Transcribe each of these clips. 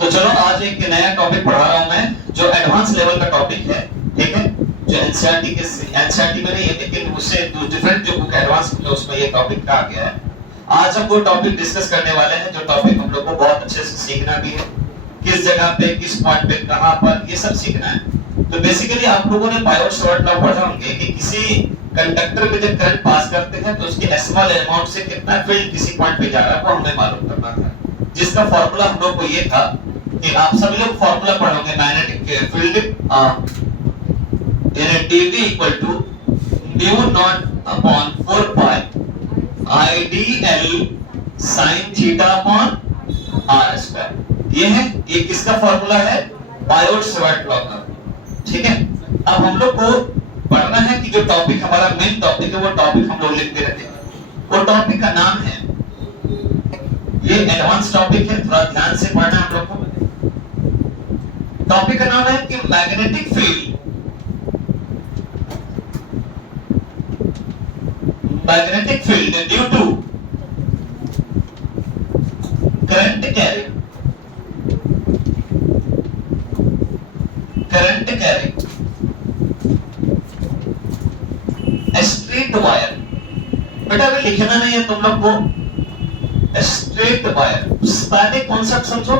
तो चलो आज एक नया टॉपिक पढ़ा रहा हूं मैं जो एडवांस लेवल का टॉपिक है, ठीक है, जो एनसीईआरटी में नहीं है लेकिन उससे डिफरेंट जो बुक एडवांस बुक है उसमें ये टॉपिक कहा गया है। आज हम वो टॉपिक डिस्कस करने वाले हैं जो टॉपिक हम लोग को बहुत अच्छे से सीखना भी है, किस जगह पे किस पॉइंट पे कहां पर ये सब सीखना है। तो बेसिकली आप लोगों ने बायोट लॉ पढ़ा होंगे कि किसी कंडक्टर पे जब करंट पास करते हैं तो उसके स्मॉल अमाउंट से कितना फील्ड किसी पॉइंट पे जा रहा है वो हमें मालूम करना था, जिसका फार्मूला हम लोग को ये था कि आप सभी लोग फार्मूला पढ़ोगे मैग्नेटिक फील्ड यानी dv equal to mu naught upon 4 pi idl sin theta upon r square. ये है, ये किसका फार्मूला है? बायोट लॉ का, ठीक है। अब हम लोग को पढ़ना है कि जो टॉपिक हमारा मेन टॉपिक है वो टॉपिक हम लोग लिखते रहते हैं। वो टॉपिक का नाम है, ये एडवांस टॉपिक है, थोड़ा ध्यान से पढ़ना हम लोग को। टॉपिक का नाम है कि magnetic field due to current carrying straight wire. बेटा अभी लिखना नहीं है तुम लोग को, स्ट्रेट वायर पहले कॉन्सेप्ट समझो।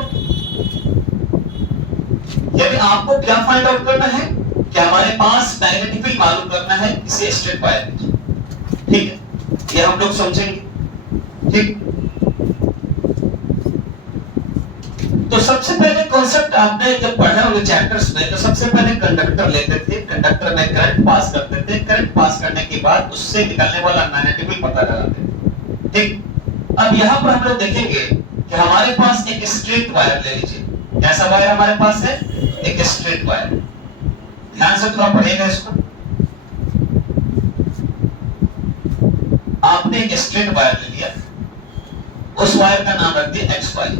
यानी आपको क्या फाइंड आउट करना है कि हमारे पास मैग्नेटिक फील्ड मालूम करना है किसी स्ट्रेट वायर में, ठीक है, ये हम लोग समझेंगे, ठीक। तो सबसे पहले कॉन्सेप्ट आपने जब पढ़ा होगा चैप्टर्स में तो सबसे पहले कंडक्टर लेते थे, कंडक्टर में करंट पास करते थे, करंट पास करने के बाद उससे निकलने वाला मैग्नेटिक फील्ड पता लगाते थे, ठीक। अब यहाँ पर हम लोग देखेंगे कि हमारे पास एक स्ट्रेट वायर ले लीजिए। कैसा वायर हमारे पास है? एक स्ट्रेट वायर। ध्यान से थोड़ा पढ़ेगा इसको। आपने एक स्ट्रेट वायर ले लिया, उस वायर का नाम रख दिया एक्स वाई,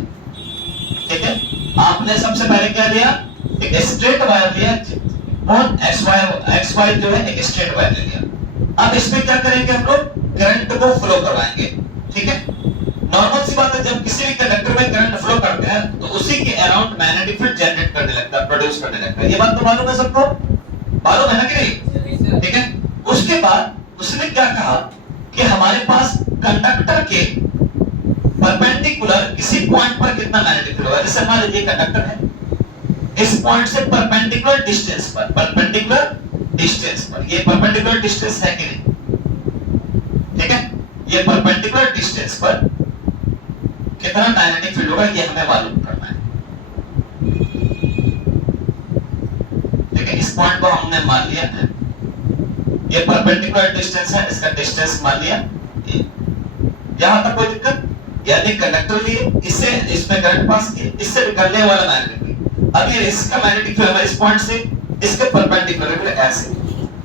ठीक है। आपने सबसे पहले क्या लिया? एक स्ट्रेट वायर लिया, और एक्स वाई जो है एक स्ट्रेट वायर ले लिया। अब इसमें क्या करेंगे हम लोग? करंट को फ्लो करवाएंगे, ठीक है। नॉर्मल सी बात है, जब किसी भी कंडक्टर में करंट फ्लो करते हैं तो उसी के अराउंड मैग्नेटिक फील्ड जनरेट करने लगता है, प्रोड्यूस करने लगता है। ये बात तो मालूम है सबको? मालूम है ना कि नहीं? ठीक है। उसके बाद उसने क्या कहा कि हमारे पास कंडक्टर के परपेंडिकुलर किसी पॉइंट पर कितना मैग्नेटिक फील्ड होगा। जैसे मान लीजिए कंडक्टर है, इस पॉइंट से परपेंडिकुलर डिस्टेंस पर, ये परपेंडिकुलर डिस्टेंस है कि नहीं, ठीक है। ये परपेंडिकुलर डिस्टेंस पर कितना मैग्नेटिक फील्ड होगा ये हमें मालूम करना है, ठीक है। इस पॉइंट को हमने मान लिया है, ये परपेंडिकुलर डिस्टेंस है, इसका डिस्टेंस मान लिया। यहां तक कोई दिक्कत? यानी कंडक्टर लिए, इससे इसमें करंट पास किया, इससे निकलने वाला मैग्नेटिक फील्ड, अब ये इसका मैग्नेटिक फील्ड इस पॉइंट से इसके परपेंडिकुलर ऐसे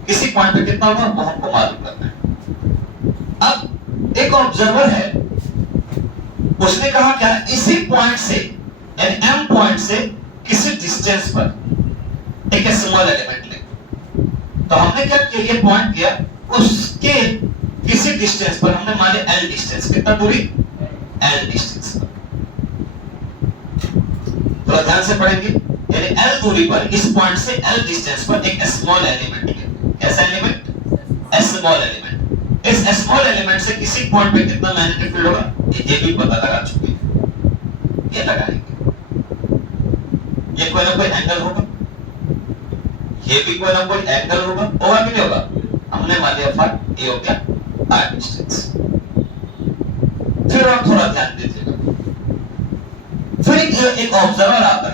किसी पॉइंट पे कितना होगा वो हमको मालूम करना है। अब एक ऑब्जर्वर है, उसने कहा क्या? इसी पॉइंट से यानी m पॉइंट से किसी डिस्टेंस पर एक स्मॉल एलिमेंट ले, तो हमने क्या किया? ये पॉइंट किया, उसके किसी डिस्टेंस पर हमने मान लिया l डिस्टेंस, कितना दूरी? l डिस्टेंस पर। तो ध्यान से पढ़ेंगे, यानी l दूरी पर इस पॉइंट से l डिस्टेंस पर एक स्मॉल एलिमेंट है। कैसा एलिमेंट? Small element. इस स्मॉल एलिमेंट से किसी पॉइंट पे कितना मैग्नेटिक फील्ड होगा ये भी पता लगा चुके हैं, ये लगाएंगे। ये कोई ना कोई एंगल होगा, ये भी कोई ना कोई एंगल होगा कि नहीं होगा? हमने मान लिया फॉर ये हो गया r डिस्टेंस। फिर आप थोड़ा ध्यान दीजिएगा, फिर एक ऑब्जर्वर आता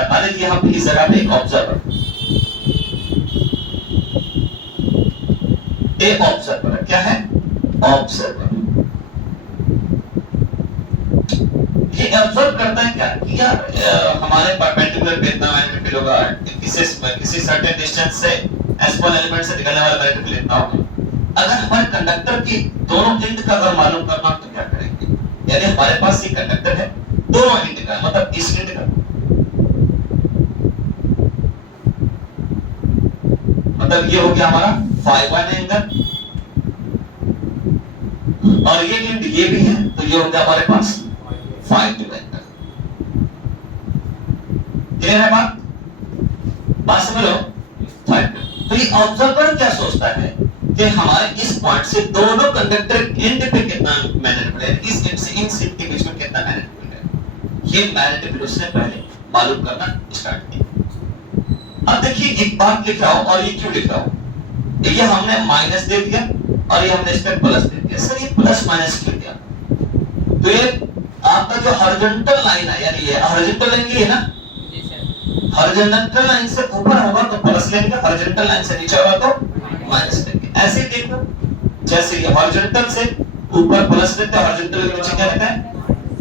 है, मान लीजिए यहाँ पे इस जगह पे एक ऑब्जर्वर, एक ऑब्जर्वर क्या है? ऑब्जर्वर। ये ऑब्जर्व करता है क्या कि यार हमारे परपेंडिकुलर कितना मैग्नेटिक फील्ड होगा, किसी सर्टेन डिस्टेंस से स्मॉल एलिमेंट से निकलने वाला मैग्नेटिक फील्ड इतना होगा। अगर हमारे कंडक्टर की दोनों एंड का अगर मालूम करना तो क्या करेंगे? यानी हमारे पास ये कंडक्टर है, दोनों एंड का मतलब इस एंड का, मतलब ये हो गया हमारा फाई 1 एंगल, और ये एंड ये भी है तो ये हो गया हमारे पास 5 एंगल। क्लियर है बात? बात समझ लो। तो ये ऑब्जर्वर क्या सोचता है कि हमारे इस पॉइंट से दोनों कंडक्टर एंड पे कितना मैग्नेटिक है, इस एंड से इन सिंक के बीच में कितना मैग्नेटिक है, ये मैग्नेटिक उसने पहले मालूम करना स्टार्ट किया। अब देखिए एक बात लिख रहा हूं, और ये क्यों लिख रहा हूं, ये हमने माइनस दे दिया और ये हमने इस पे प्लस दे दिया। सर ये प्लस माइनस क्यों दिया? तो ये आपका जो हॉरिजॉन्टल लाइन है, यानी ये हॉरिजॉन्टल लाइन ये है ना, हॉरिजॉन्टल लाइन से ऊपर होगा तो प्लस लेंगे, हॉरिजॉन्टल लाइन से नीचे होगा तो माइनस लेंगे। ऐसे ही देखो, जैसे ये हॉरिजॉन्टल से ऊपर प्लस लेते हैं, हॉरिजॉन्टल के नीचे क्या रहता है?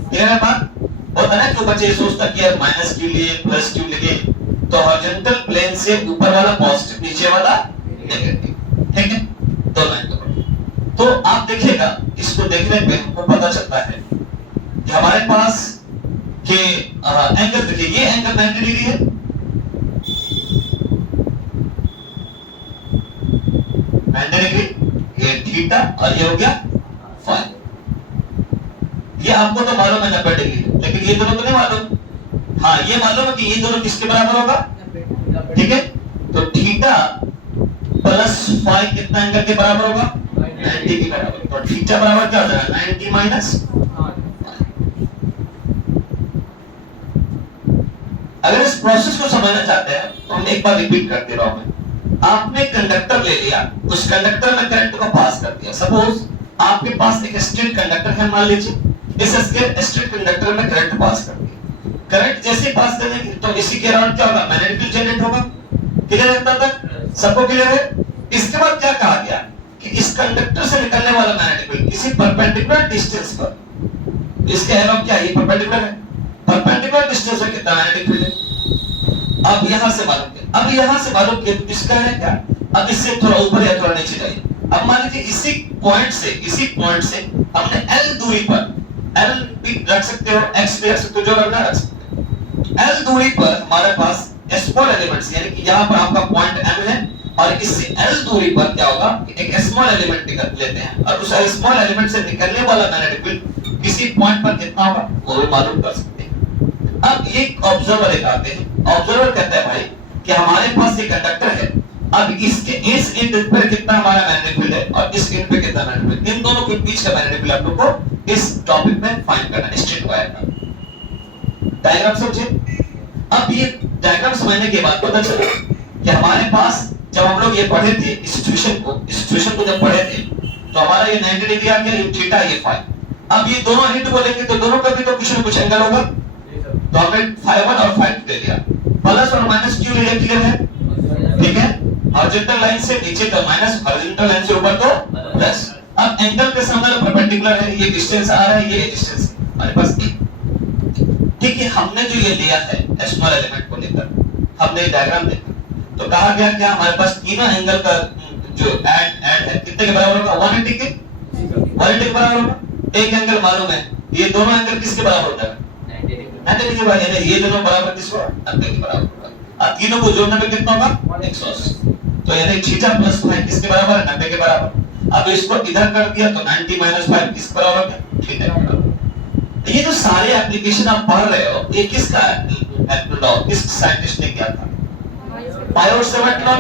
क्लियर है बात? होता है ना कि बच्चे ये सोचता कि यार माइनस क्यों लिए, प्लस क्यों लिए, तो हॉरिजॉन्टल प्लेन से ऊपर वाला पॉजिटिव, नीचे वाला नेगेटिव, ठीक है? दो लाइन तो आप देखिएगा, इसको देखने पे हमको पता चलता है कि हमारे पास के एंगल देखिए, ये एंगल 90 डिग्री है, 90 डिग्री, ये थीटा और ये हो गया फाई। ये आपको तो मालूम है 90 डिग्री, लेकिन ये दोनों को नहीं मालूम। हाँ ये मालूम है कि ये दोनों किसके बराबर होगा, ठीक है? तो थीटा प्लस फाई कितना एंगल के बराबर होगा? 90 के बराबर। तो थीटा बराबर क्या हो जाएगा? 90 माइनस। अगर इस प्रोसेस को समझना चाहते हैं तो हम एक बार रिपीट करते रहो। मैं आपने कंडक्टर ले लिया, उस कंडक्टर में करंट को पास कर दिया। सपोज आपके पास एक स्ट्रेट कंडक्टर है, मान लीजिए इस स्ट्रेट कंडक्टर में करंट पास कर दिया। करंट जैसे पास करेंगे तो इसी के अराउंड क्या होगा? मैग्नेटिक फील्ड जनरेट होगा। क्लियर है तक? सबको क्लियर है? इसके बाद क्या कहा गया कि इस कंडक्टर से निकलने वाला मैग्नेटिक फील्ड किसी परपेंडिकुलर डिस्टेंस पर, इसके अराउंड क्या है? ये परपेंडिकुलर है, परपेंडिकुलर डिस्टेंस पे कितना मैग्नेटिक फील्ड है। अब यहां से मालूम किया, अब यहां से मालूम किया तो इसका है क्या? अब इससे थोड़ा ऊपर या थोड़ा नीचे जाइए। अब मान लीजिए इसी पॉइंट से हमने L दूरी पर, L भी रख सकते हो, X भी रख सकते हो, जो रखना रख सकते हो। L दूरी पर हमारे पास स्मॉल एलिमेंट्स, यानी कि यहां पर आपका पॉइंट M है और इससे L दूरी पर क्या होगा? एक स्मॉल एलिमेंट निकाल लेते हैं और उस स्मॉल एलिमेंट से निकलने वाला मैग्नेटिक फील्ड किसी पॉइंट पर कितना होगा वो भी मालूम कर सकते हैं। अब ये ऑब्जर्वर दिखाते हैं। ऑब्जर्वर कहता है भाई कि हमारे पास ये कंडक्टर है, अब इसके इस एंड पर कितना हमारा मैग्नेटिक फील्ड है और इस एंड पे कितना मैग्नेटिक फील्ड, इन दोनों के बीच का मैग्नेटिक फील्ड आप लोग को इस टॉपिक में फाइंड करना है, स्ट्रेट वायर का डायग्राम समझे। अब ये डायग्राम समझने के बाद पता चला कि हमारे पास जब हम लोग ये पढ़े थे इस सिचुएशन को जब पढ़े थे तो हमारा ये 90 डिग्री आ गया, ये थीटा, ये फाई। अब ये दोनों एंड बोलेंगे तो दोनों का भी तो कुछ ना कुछ एंगल होगा, तो हमने फाई 1 और फाई 2 ले लिया। प्लस और माइनस क्यों ले लिया? क्लियर है? ठीक है? हॉरिजॉन्टल लाइन से नीचे तो माइनस, हॉरिजॉन्टल लाइन से ऊपर तो प्लस। अब एंगल के सामने परपेंडिकुलर है, ये डिस्टेंस आ रहा है, ये डिस्टेंस हमारे पास ये, ठीक है? हमने जो ये लिया है स्मॉल एलिमेंट को लेकर, हमने ये डायग्राम देखा तो कहा गया क्या हमारे पास तीनों एंगल का जो ऐड है कितने के बराबर होगा? 180 के, 180 के बराबर होगा। एक एंगल मालूम है, ये दोनों एंगल किसके बराबर होता है? 90 के बराबर, यानी ये दोनों बराबर किसको? 90 के बराबर होगा। अब तीनों को जोड़ने पे कितना होगा? 180। तो यानी थीटा प्लस फाई किसके बराबर है? 90 के बराबर। अब इसको इधर कर दिया तो 90 माइनस 5 किसके बराबर हो गया? थीटा के बराबर। ये जो सारे एप्लीकेशन आप पढ़ रहे हो ये किसका लॉ, किस साइंटिस्ट ने किया था? Biot Savart law.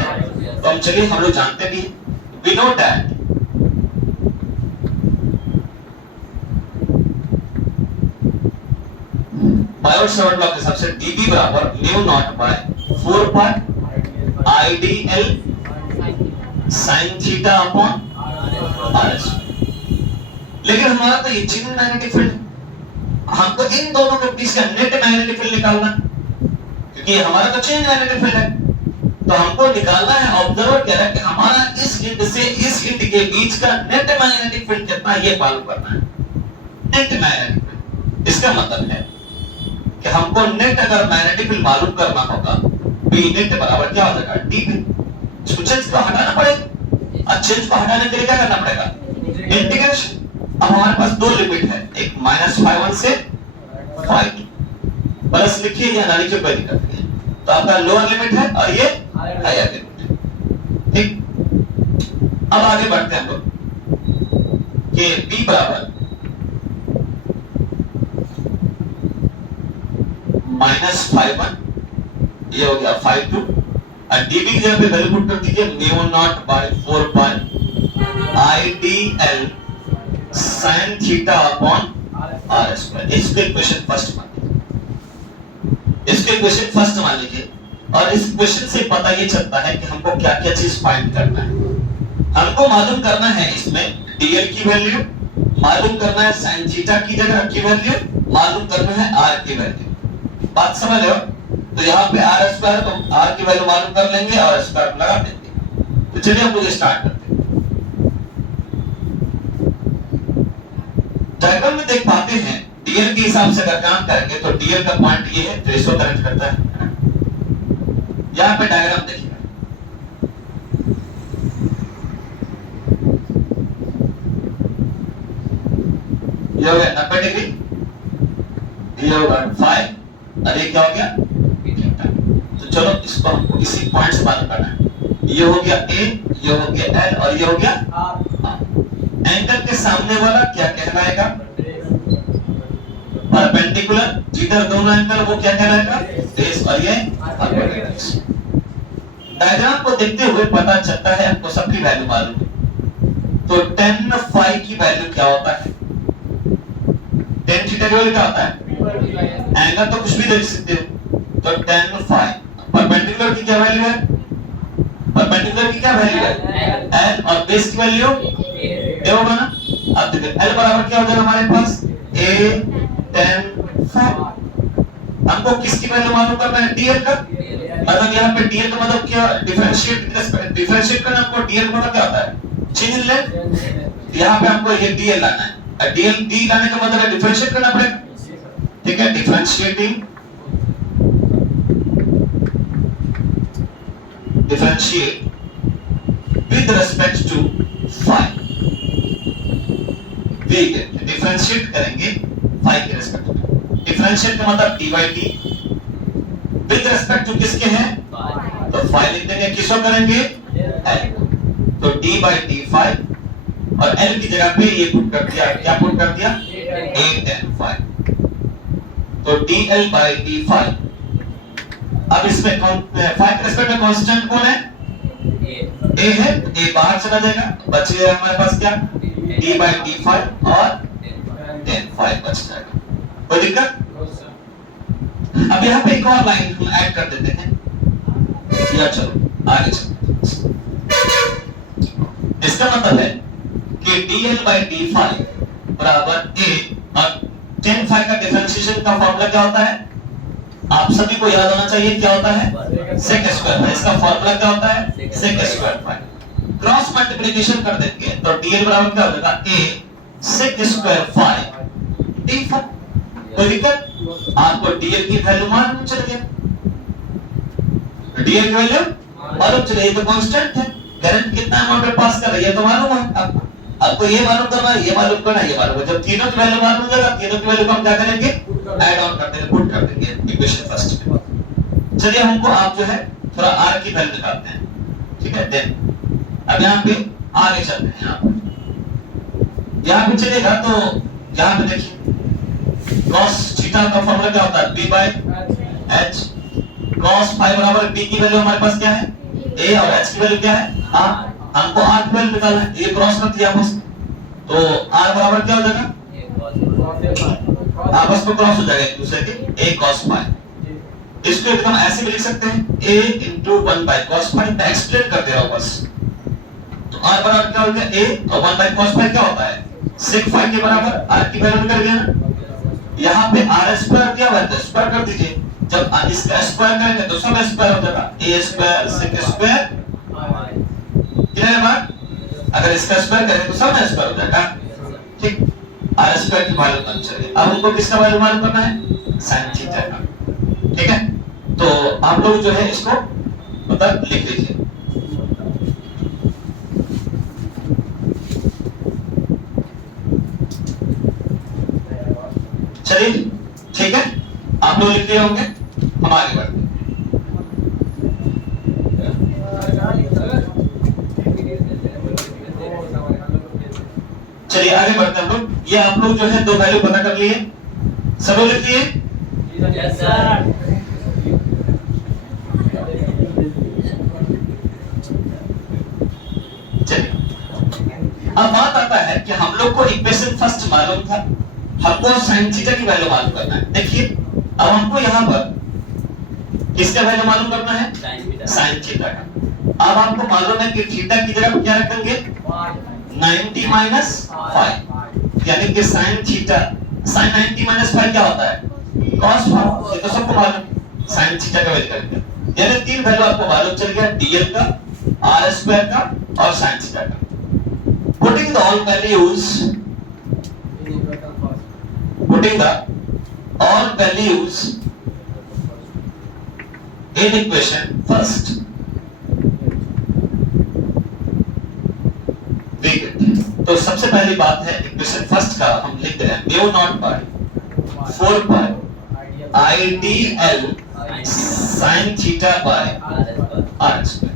तो हम चलिए हम लोग जानते भी, we know that Biot Savart law के हिसाब से dB बराबर mu naught by 4 pi IDL sin theta upon RS। लेकिन हमारा तो ये चेंज मैग्नेटिक फील्ड, हमको इन दोनों के बीच का नेट मैग्नेटिक फील्ड निकालना, क्योंकि हमारा तो चेंज मैग्नेटिक फील्ड है, तो हमको निकालना है। ऑब्जर्वर कह रहा है कि हमारा इस एंड से इस एंड के बीच का नेट मैग्नेटिक फील्ड कितना है, ये मालूम करना है। नेट मैग्नेटिक फील्ड, इसका मतलब है कि हमको नेट अगर मैग्नेटिक फील्ड मालूम करना होगा, B नेट बराबर क्या हो जाएगा? dB। इसको चेंज को हटाना पड़ेगा, और चेंज को हटाने के लिए क्या करना पड़ेगा? इंटीग्रेशन। अब हमारे पास दो लिमिट है, एक -φ1 से φ2, प्लस लिखिए या ना लिखिए कोई दिक्कत नहीं है। तो आपका लोअर लिमिट है और ये हायर लिमिट है, ठीक? अब आगे बढ़ते हैं हम लोग कि B बराबर -φ1 ये हो गया 5 2 और dB की जगह पे वैल्यू पुट कर दीजिए mu naught by 4 pi IDL sin theta upon r square. इसको इक्वेशन फर्स्ट मान लीजिए, इसको इक्वेशन फर्स्ट मान लीजिए। और इस इक्वेशन से पता ये चलता है कि हमको क्या क्या चीज फाइंड करना है। हमको मालूम करना है इसमें dl की वैल्यू, मालूम करना है sin थीटा की जगह की वैल्यू, मालूम करना है r की वैल्यू। बात समझ रहे हो? तो यहाँ पे r स्क्वायर तो r की वैल्यू मालूम कर लेंगे और स्क्वायर लगा देंगे। तो चलिए हम लोग स्टार्ट करते हैं। डायग्राम में देख पाते हैं dl के हिसाब से अगर काम करेंगे तो dl का पॉइंट ये है, तो इसको कनेक्ट करता है। यहाँ पे डायग्राम देखिए, ये हो गया 90 डिग्री, ये होगा 5 और ये क्या हो गया थीटा। तो चलो इसको हमको इसी पॉइंट से मालूम करना है। ये हो गया a, ये हो गया l और ये हो गया r। एंगल के सामने वाला क्या कहलाएगा? परपेंडिकुलर। जिधर दोनों एंगल वो क्या कहलाएगा? बेस। और ये हाइपोटेन्यूज। डायग्राम को देखते हुए पता चलता है हमको सबकी वैल्यू मालूम है। तो tan phi की वैल्यू क्या होता है? tan थीटा की वैल्यू क्या होता है? एंगल तो कुछ भी देख सकते हो। तो tan phi परपेंडिकुलर की क्या वैल्यू है? परपेंडिकुलर की क्या वैल्यू है? l और बेस की वैल्यू a होगा ना। अब देखिए l बराबर क्या हो जाएगा हमारे पास? a tan phi। हमको किसकी वैल्यू मालूम करना है? dl का। मतलब यहाँ पे dl का मतलब क्या? डिफरेंशिएट करना। हमको dl का मतलब क्या होता है? Change in length. यहाँ पे हमको ये dl लाना है। d लाने का मतलब है डिफरेंशिएट करना पड़ेगा। ठीक है, differentiating differentiate with respect to phi। Differentiate करेंगे phi के रिस्पेक्ट में। डिफरेंशिएट का मतलब d by d with respect to किसके हैं? तो phi लिख देंगे। किसको करेंगे? l। तो d by d phi और l की जगह पे ये पुट कर दिया। क्या पुट कर दिया? a tan phi। तो dl by d phi। अब इसमें कौन phi के रिस्पेक्ट में कांस्टेंट कौन है? a है। a बाहर चला जाएगा, बच गया हमारे पास क्या? d by d phi और tan phi बच जाएगा। कोई दिक्कत? अब यहाँ पे एक और लाइन हम ऐड कर देते हैं। या चलो आगे चलते। इसका मतलब है कि dl by d phi बराबर a और tan phi का डिफरेंशिएशन का फार्मूला क्या होता है? आप सभी को याद होना चाहिए। क्या होता है? sec square. इसका फार्मूला क्या होता है? sec square phi। Cross multiplication कर देंगे तो dl बराबर क्या हो जाएगा? a sec square phi d phi। कोई दिक्कत? आपको dl की वैल्यू मालूम चल गया। dl की वैल्यू मालूम चल गई। तो कांस्टेंट है। करंट कितना अमाउंट पे पास कर रही है तो मालूम है आपको। आपको ये मालूम करना है, ये मालूम करना है, ये मालूम है। जब तीनों की वैल्यू मालूम हो जाएगा, तीनों की वैल्यू को हम क्या करेंगे? ऐड ऑन कर देंगे, पुट कर देंगे इक्वेशन फर्स्ट में। चलिए हमको आप जो है थोड़ा r की वैल्यू निकालते हैं। ठीक है, देन अब यहाँ पे आगे चलते हैं। यहाँ पे चलेगा तो यहाँ पे देखिए cos थीटा का फार्मूला क्या होता है? b by h। cos phi बराबर b की वैल्यू हमारे पास क्या है? a और h की वैल्यू क्या है? r। हमको r की वैल्यू निकालना है। ये क्रॉस कर दिया आपस में, तो r बराबर क्या हो जाएगा? आपस में क्रॉस हो जाएगा एक दूसरे के। a cos phi। इसको एकदम ऐसे भी लिख सकते हैं a into 1 by cos phi। मैं एक्सप्लेन कर दे रहा हूं बस। तो r बराबर क्या हो गया? a और 1 by cos phi क्या होता है? sec phi के बराबर। r की वैल्यू निकल गया ना। यहाँ पे r स्क्वायर क्या हुआ? तो स्क्वायर कर दीजिए। जब इसका स्क्वायर करेंगे तो सब स्क्वायर हो जाएगा। a square sec square. Clear है बात? अगर इसका स्क्वायर करेंगे तो सब स्क्वायर हो जाएगा। ठीक, r स्क्वायर की वैल्यू बन जाएगी। अब हमको किसका वैल्यू मालूम करना है? sin थीटा का। ठीक है, तो आप लोग जो है इसको मतलब लिख लीजिए। चलिए ठीक है, आप लोग लिख लिए होंगे। हम आगे बढ़ते हैं। चलिए आगे बढ़ते हैं हम लोग। ये आप लोग जो है दो वैल्यू पता कर लिए, सब लोग लिख लिए? Yes sir. अब बात आता है कि हम लोग को इक्वेशन फर्स्ट मालूम था, हमको sin थीटा की वैल्यू मालूम करना है। देखिए अब हमको यहाँ पर किसका वैल्यू मालूम करना है? sin थीटा का। अब आपको मालूम है कि थीटा की जगह क्या रखेंगे? 90 माइनस 5, यानी कि sin थीटा sin 90 माइनस 5 क्या होता है? cos 5। ये तो सबको मालूम, sin थीटा का वैल्यू करेंगे, यानी तीन वैल्यू आपको मालूम चल गया, dl का, r स्क्वायर का और sin थीटा का। Putting the all values in equation first, तो सबसे पहली बात है इक्वेशन फर्स्ट का हम लिख रहे हैं mu naught by 4 pi IDL sin theta by r square.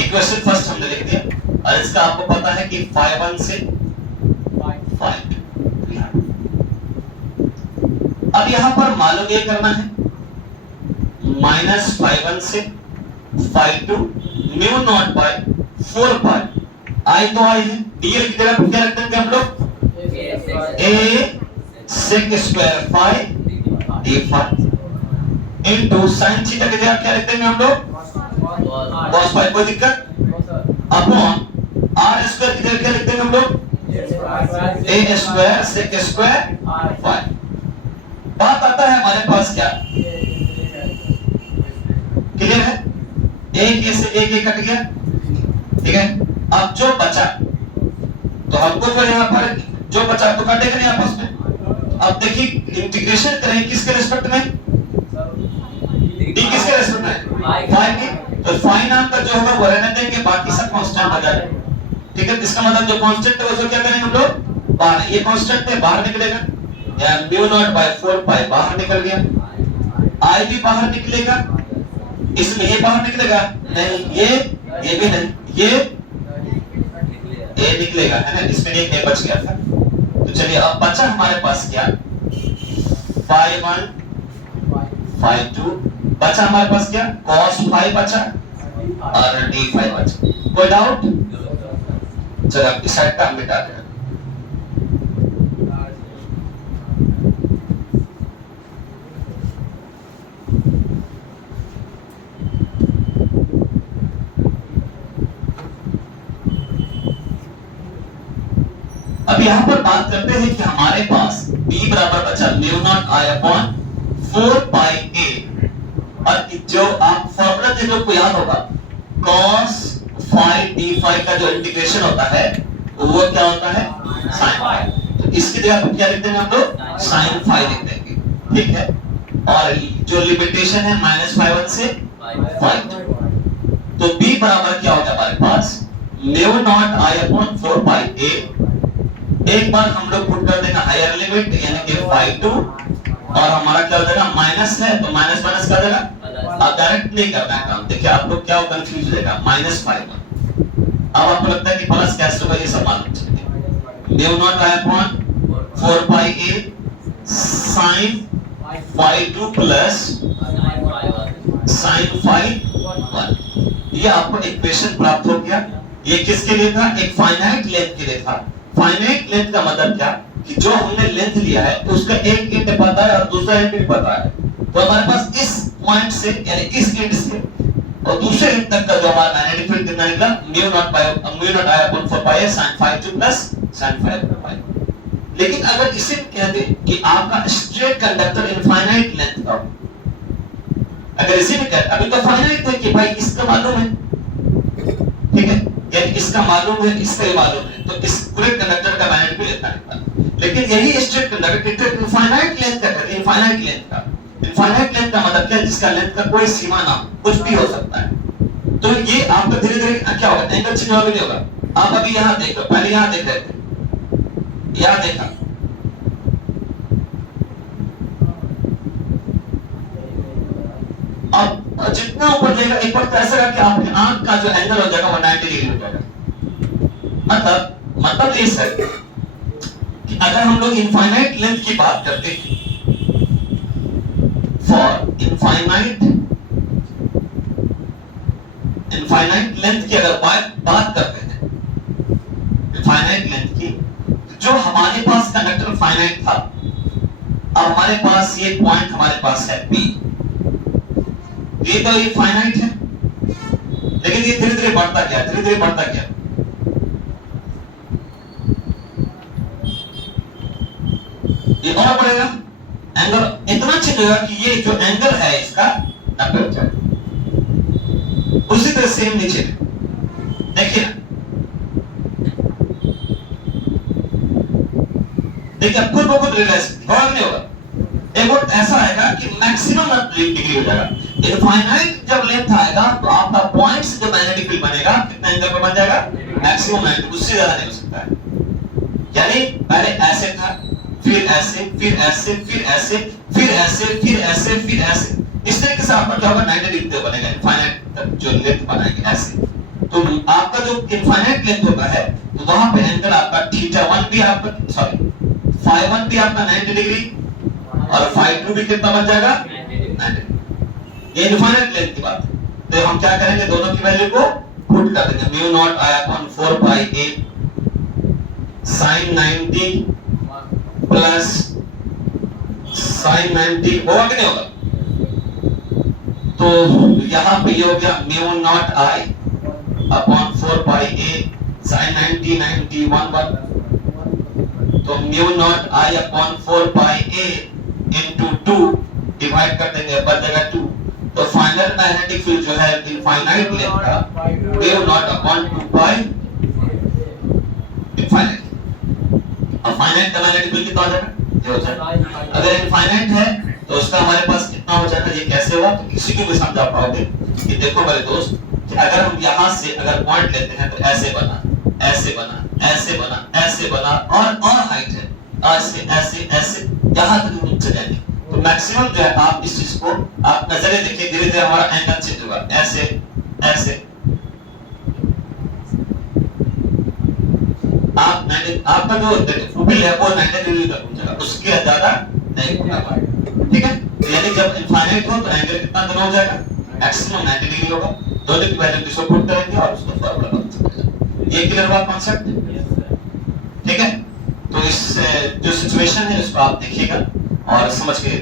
Equation first हमने लिख दिया और इसका आपको पता है कि 5 से 5। अब यहां पर मालूम ये करना है -5 से 5 टू म्यू नॉट बाय 4 पाई आई तो आई है, डीएल की जगह क्या रख देंगे हम लोग? a sec square phi d phi into sin theta की जगह क्या रख देंगे हम लोग? cos phi. कोई दिक्कत? अपॉन r स्क्वायर की जगह क्या लिख देंगे हम लोग? a square sec square phi. बात आता है हमारे पास क्या? क्लियर है? एक से एक कट गया, ठीक है। अब जो बचा तो हमको जो यहाँ पर जो बचा तो काटेगा नहीं आपस में। अब देखिए इंटीग्रेशन करें किसके रिस्पेक्ट में? d किसके रिस्पेक्ट में? फाई की। तो फाई नाम का जो होगा वो रहने देंगे, बाकी सब कांस्टेंट हो जाएगा, ठीक है। इसका मतलब जो कांस्टेंट है उसको क्या करेंगे हम लोग? बाहर, ये कांस्टेंट है बाहर निकलेगा, या म्यू नॉट बाय 4 पाई बाहर निकल गया, i भी बाहर निकलेगा, इसमें ये बाहर निकलेगा नहीं, ये भी नहीं, ये a निकलेगा, है ना। इसमें एक a बच गया था। तो चलिए अब बचा हमारे पास क्या? 5 5 2 बचा हमारे पास क्या? cos 5 बचा और d 5 बचा। कोई डाउट? चलो अब इस साइड का हम मिटा दें। अब यहाँ पर बात करते हैं कि हमारे पास b बराबर बचा mu naught i upon 4 pi a, और जो आप फॉर्मूला थे जो आपको याद होगा cos phi d phi का जो इंटीग्रेशन होता है वो क्या होता है? sin phi। तो इसकी जगह पर क्या लिख देंगे हम लोग? sin phi लिख देंगे, ठीक है। और जो लिमिटेशन है -5 से 5, तो b बराबर क्या होगा हमारे पास? Mu naught i upon 4 pi a। एक बार हम लोग पुट कर देना हायर लिमिट, यानी कि 5 टू, और हमारा क्या हो जाएगा? माइनस है तो माइनस माइनस कर देगा। अब डायरेक्ट नहीं करना है काम, देखिए आप लोग क्या कंफ्यूज हो जाएगा। -5 अब आपको लगता है कि प्लस कैसे होगा, ये सब मालूम चाहिए। Mu naught i upon 4 pi a sin phi 2 plus sin phi 1, ये आपको इक्वेशन प्राप्त हो गया। ये किसके लिए था? एक फाइनाइट लेंथ के लिए था। फाइनाइट लेंथ का मतलब क्या कि जो हमने लेंथ लिया है तो उसका एक एंड पता है और दूसरा एंड भी पता है। तो हमारे पास इस पॉइंट से यानी इस एंड से और दूसरे एंड तक का जो हमारा मैग्नेटिक फील्ड कितना निकला? Mu naught i upon 4 pi sin phi 2 plus sin phi 1। लेकिन अगर इसे कह दे कि आपका स्ट्रेट कंडक्टर इनफाइनाइट लेंथ का, अगर इसी में कह, अभी तो फाइनाइट है कि भाई इसका मालूम है, ठीक है, यानी इसका मालूम है, इसका ही मालूम है, तो इस पूरे कंडक्टर का मैग्नेटिक फील्ड इतना निकला। लेकिन यही स्ट्रेट कंडक्टर इनफाइनाइट लेंथ का है, इनफाइनाइट लेंथ का। इनफाइनाइट लेंथ का मतलब क्या है? जिसका लेंथ का कोई सीमा ना हो, कुछ भी हो सकता है। तो ये आपका धीरे धीरे क्या होगा? एंगल चेंज होगा, नहीं होगा। आप अभी यहाँ देख लो, पहले यहाँ देख रहे थे, यहाँ देखा, अब जितना ऊपर जाएगा एक बार तो ऐसा कि आपकी आंख का जो एंगल हो जाएगा वो 90 डिग्री हो जाएगा। मतलब ये सर कि अगर हम लोग इनफाइनाइट लेंथ की बात करते हैं, फॉर इनफाइनाइट लेंथ की अगर बात करते हैं, इनफाइनाइट लेंथ की, जो हमारे पास कंडक्टर फाइनाइट था, अब हमारे पास ये पॉइंट हमारे पास है P, ये तो ये फाइनाइट है, लेकिन ये धीरे धीरे बढ़ता गया, धीरे धीरे बढ़ता गया। ये और बढ़ेगा, एंगल इतना चेंज होगा कि ये जो एंगल है इसका 90 हो जाएगा। उसी तरह सेम नीचे देखिए ना, देखिए अब खुद ब खुद रियलाइज होगा नहीं होगा। एक वक्त ऐसा आएगा कि मैक्सिमम डिग्री हो जाएगा। इनफाइनाइट जब लेंथ आएगा तो आपका पॉइंट से जो मैग्नेटिक फील्ड बनेगा कितना एंगल पर बन जाएगा, मैक्सिमम 90, उससे ज्यादा नहीं हो सकता है। यानी पहले ऐसे था, फिर ऐसे, फिर ऐसे, फिर ऐसे, फिर ऐसे, फिर ऐसे, फिर ऐसे, इस तरीके से आपका क्या होगा 90 डिग्री बनेगा इनफाइनाइट तक जो लेंथ बनाएंगे ऐसे। तो आपका जो इनफाइनाइट लेंथ होता है तो वहां पे एंगल आपका θ1 भी आपका सॉरी φ1 भी आपका 90 डिग्री और φ2 भी कितना बन जाएगा 90। ये इनफाइनाइट लेंथ की बात है। तो हम क्या करेंगे, दोनों की वैल्यू को पुट कर देंगे, mu naught I upon 4 pi a sin 90 plus sin 90 होगा कि नहीं होगा। तो यहां पे ये हो गया mu naught I upon 4 pi a sin 90 90 1 1, तो mu naught I upon 4 pi a into 2 divide कर देंगे, बच जाएगा 2। तो फाइनल मैग्नेटिक फील्ड जो है इनफाइनाइट लेंथ का म्यू नॉट अपॉन 2 पाई इनफाइनाइट। अब फाइनाइट का मैग्नेटिक फील्ड कितना हो जाएगा, ये हो जाएगा। अगर इनफाइनाइट है तो उसका हमारे पास कितना हो जाएगा, ये कैसे हुआ तो किसी को भी समझा पाओगे कि देखो मेरे दोस्त कि अगर हम यहां से अगर पॉइंट लेते हैं तो ऐसे बना, ऐसे बना, ऐसे बना, ऐसे बना और हाइट है ऐसे ऐसे ऐसे यहां तक हम चले जाएंगे। तो मैक्सिमम जो है आप इस चीज को आप नजरे देखिए, धीरे धीरे हमारा एंगल चेंज होगा, ऐसे ऐसे आप आपका जो फुबिल है वो 90 डिग्री तक पहुंचेगा, उसके ज्यादा नहीं होगा। ठीक है, यानी जब इनफाइनाइट हो तो एंगल कितना कम हो जाएगा, मैक्सिमम 90 डिग्री होगा। दोनों की वैल्यू किसको पुट करेंगे और उसको फार्मूला बन जाएगा। ये क्लियर हुआ कांसेप्ट, ठीक है। तो इस जो सिचुएशन है उसको आप देखिएगा और समझ के